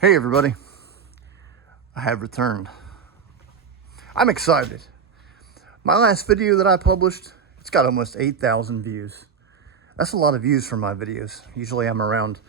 Hey everybody, I have returned. I'm excited. My last video that I published, it's got almost 8,000 views. That's a lot of views for my videos. Usually I'm around,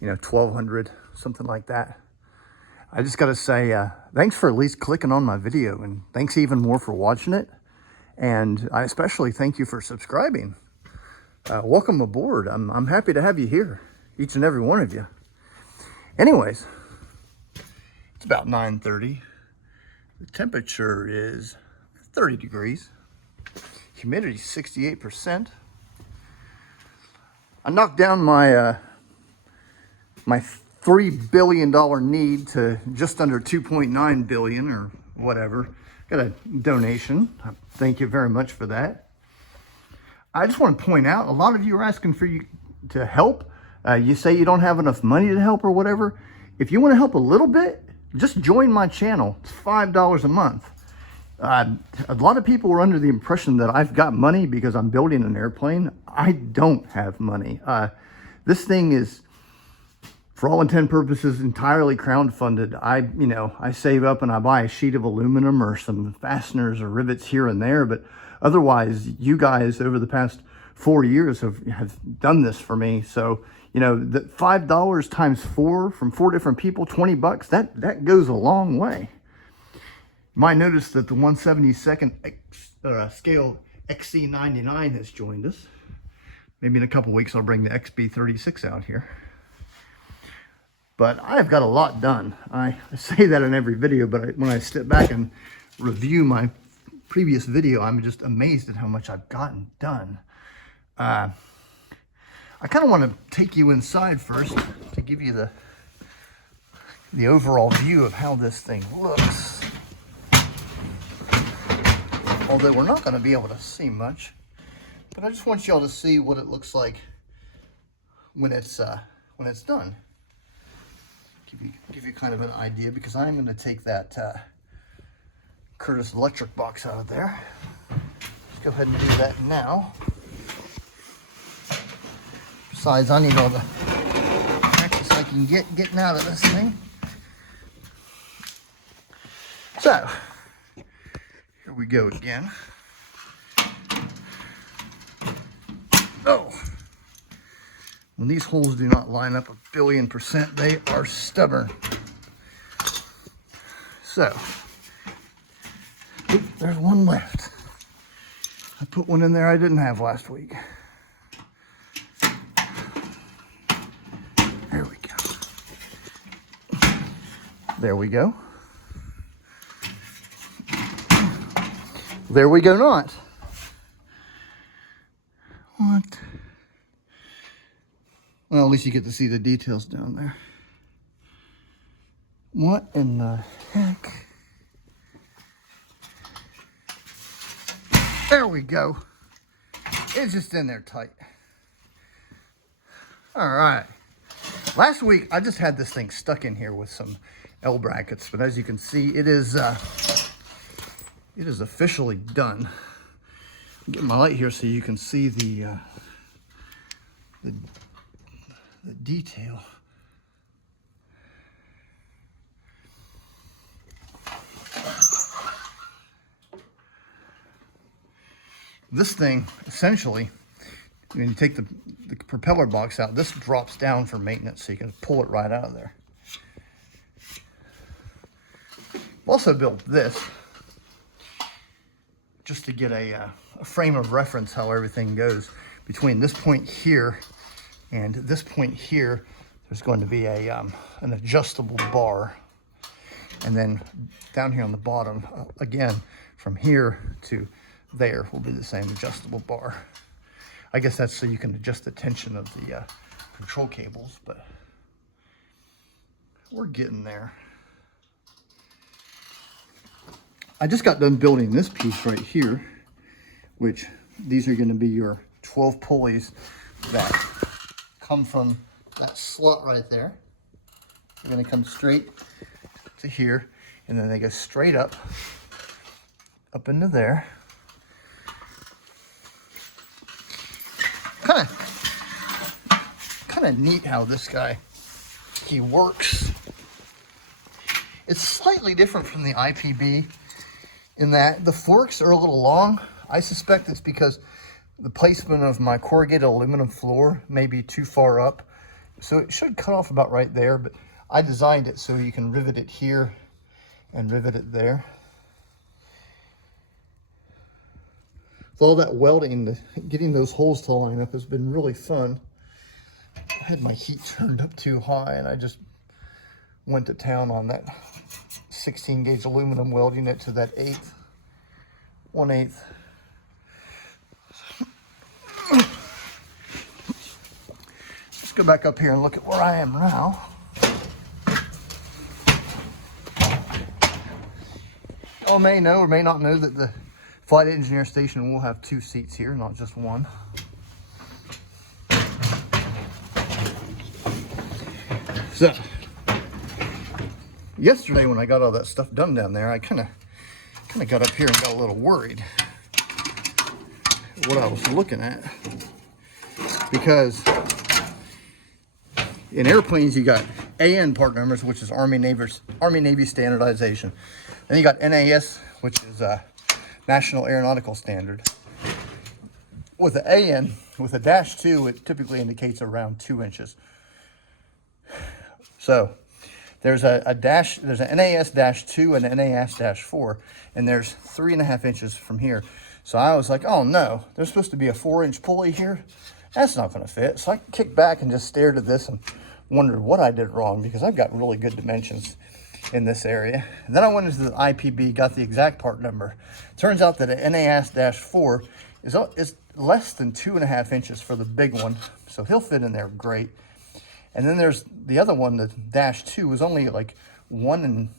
1,200, something like that. I just gotta say, thanks for at least clicking on my video, and thanks even more for watching it. And I especially thank you for subscribing. Welcome aboard. I'm happy to have you here, each and every one of you. Anyways, it's about 9:30. The temperature is 30 degrees. Humidity 68%. I knocked down my my $3 billion need to just under 2.9 billion or whatever. Got a donation. Thank you very much for that. I just want to point out, a lot of you are asking for you to help. You say you don't have enough money to help or whatever. If you want to help a little bit, just join my channel. It's $5 a month. A lot of people were under the impression that I've got money because I'm building an airplane. I don't have money. This thing is, for all intent and purposes, entirely crowdfunded. I save up and I buy a sheet of aluminum or some fasteners or rivets here and there, but otherwise, you guys over the past 4 years have done this for me. So, the $5 times 4 from 4 different people, 20 bucks, that goes a long way. You might notice that the 1/72nd scale XC99 has joined us. Maybe in a couple weeks I'll bring the B-36 out here. But I've got a lot done. I say that in every video, but when I step back and review my previous video, I'm just amazed at how much I've gotten done. I kind of want to take you inside first to give you the overall view of how this thing looks. Although we're not going to be able to see much, but I just want y'all to see what it looks like when it's done. Give you kind of an idea, because I'm going to take that Curtis electric box out of there. Let's go ahead and do that now. Besides, I need all the practice I can get getting out of this thing. So, here we go again. Oh, when these holes do not line up 1,000,000,000%, they are stubborn. So, oop, there's one left. I put one in there I didn't have last week. There we go. There we go. There we go not. What? Well, at least you get to see the details down there. What in the heck? There we go. It's just in there tight. All right. Last week, I just had this thing stuck in here with some L brackets, but as you can see, it is officially done. I'll get my light here so you can see the detail. This thing, essentially, when you take the propeller box out, this drops down for maintenance, so you can pull it right out of there. I've also built this just to get a frame of reference how everything goes. Between this point here and this point here, there's going to be an adjustable bar. And then down here on the bottom, again, from here to there will be the same adjustable bar. I guess that's so you can adjust the tension of the control cables, but we're getting there. I just got done building this piece right here, which these are going to be your 12 pulleys that come from that slot right there. They're going to come straight to here, and then they go straight up into there. Kind of neat how this guy, he works. It's slightly different from the IPB in that the forks are a little long. I suspect it's because the placement of my corrugated aluminum floor may be too far up. So it should cut off about right there, but I designed it so you can rivet it here and rivet it there. With all that welding, getting those holes to line up has been really fun. I had my heat turned up too high and I just went to town on that 16 gauge aluminum, welding it to that 1/8. Let's go back up here and look at where I am now. You may know or may not know that the flight engineer station will have 2 seats here, not just one. So, yesterday when I got all that stuff done down there, I kind of got up here and got a little worried what I was looking at, because in airplanes you got AN part numbers, which is Army Navy standardization. Then you got NAS, which is National Aeronautical Standard. With the AN, with a -2, it typically indicates around 2 inches. So there's an NAS-2 and an NAS-4, and there's 3.5 inches from here. So I was like, oh no, there's supposed to be a 4-inch pulley here. That's not going to fit. So I kicked back and just stared at this and wondered what I did wrong, because I've got really good dimensions in this area. And then I went into the IPB, got the exact part number. Turns out that an NAS-4 is less than 2.5 inches for the big one, so he'll fit in there great. And then there's the other one, the -2, is only like 1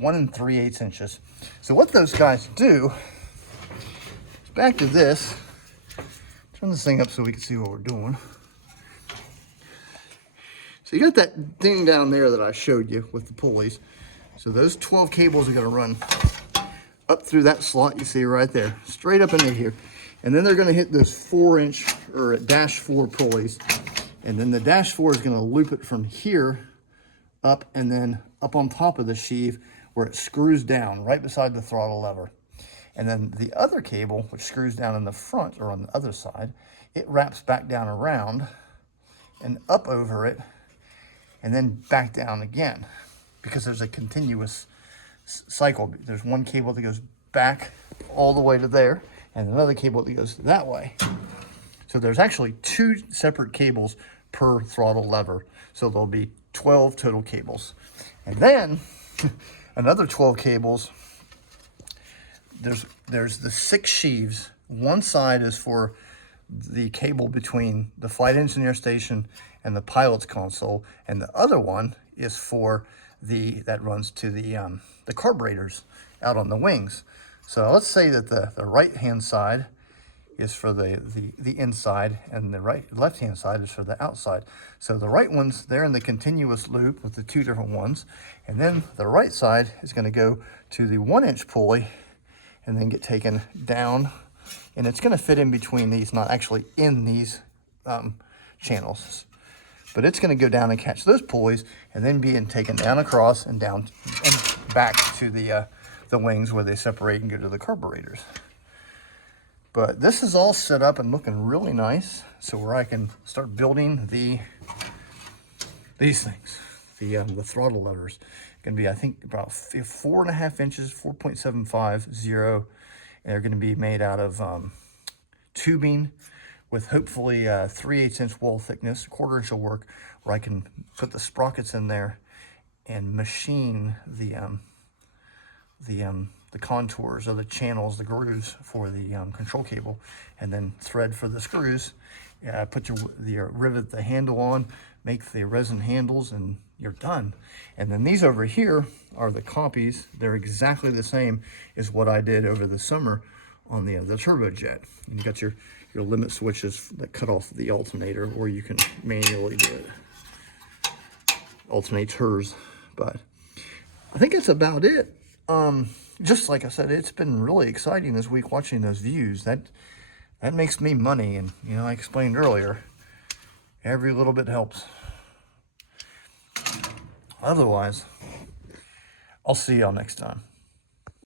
3/8 inches. So what those guys do, back to this, turn this thing up so we can see what we're doing. So you got that thing down there that I showed you with the pulleys. So those 12 cables are going to run up through that slot you see right there, straight up into here. And then they're going to hit those 4-inch or -4 pulleys. And then the -4 is going to loop it from here up and then up on top of the sheave where it screws down right beside the throttle lever. And then the other cable, which screws down in the front or on the other side, it wraps back down around and up over it and then back down again, because there's a continuous cycle. There's one cable that goes back all the way to there and another cable that goes that way. So there's actually 2 separate cables per throttle lever. So there'll be 12 total cables. And then another 12 cables, there's the 6 sheaves. One side is for the cable between the flight engineer station and the pilot's console, and the other one is for that runs to the carburetors out on the wings. So let's say that the right hand side is for the inside, and the left hand side is for the outside. So the right ones, they're in the continuous loop with the 2 different ones, and then the right side is going to go to the 1-inch pulley and then get taken down, and it's going to fit in between these, not actually in these channels, but it's going to go down and catch those pulleys and then being taken down across and down and back to the wings where they separate and go to the carburetors. But this is all set up and looking really nice, so where I can start building these things, the throttle levers. Going to be, I think, about 4.5 inches, 4.750, and they're going to be made out of tubing with hopefully 3/8 inch wall thickness. 1/4 inch will work, where I can put the sprockets in there and machine the contours of the channels, the grooves for the control cable, and then thread for the screws. Put your rivet the handle on, make the resin handles, and you're done. And then these over here are the copies. They're exactly the same as what I did over the summer on the turbojet. And you got your limit switches that cut off the alternator, or you can manually do it. Alternators. But I think that's about it. Just like I said, it's been really exciting this week watching those views. That makes me money, and I explained earlier, every little bit helps. Otherwise, I'll see y'all next time.